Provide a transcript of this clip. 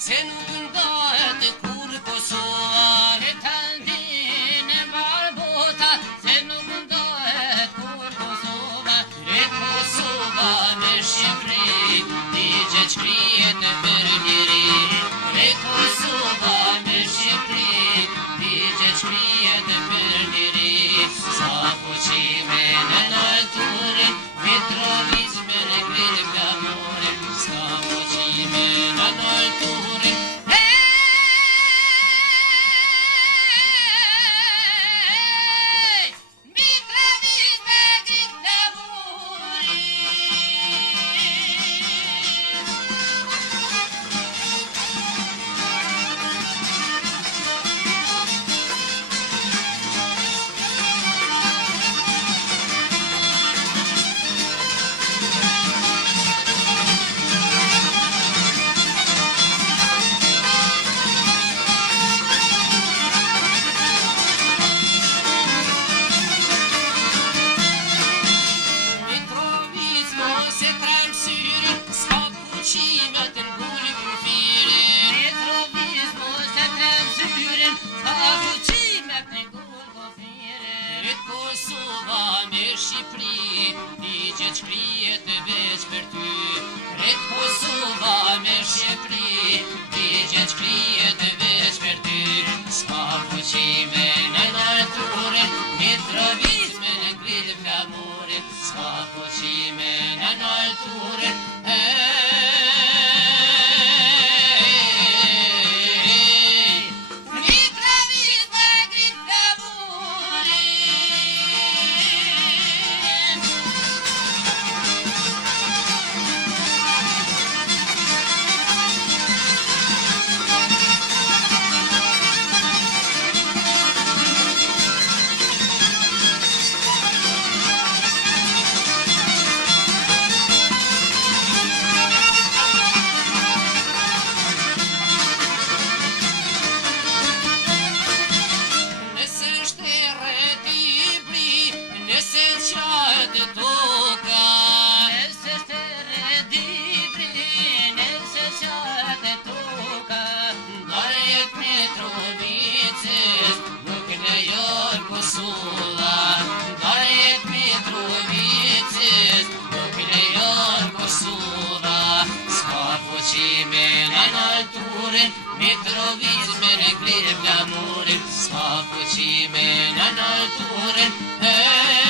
se nuk ndahet kur Kosova, e ta ndin e mbar bota, se nuk ndahet kur Kosova, e Kosova me Shqipëri, ligje shkrihet për njeri, e Kosova me Shqipëri, ligje shkrihet për njeri, sa fuqime në nalturin, Mitrovizme në gritë glamorin, sa fuqime në nalturin. Kosova me Shqipëri, ligje shkrihet veç për ty. Ret Kosova me Shqipëri, ligje shkrihet veç për ty. S'ka fuqime në nalturin, Mitrovizme në gritë glamorin, s'ka fuqime në nalturin. Mitrovizme në gritë glamorin, s'ka fuqime në nalturin.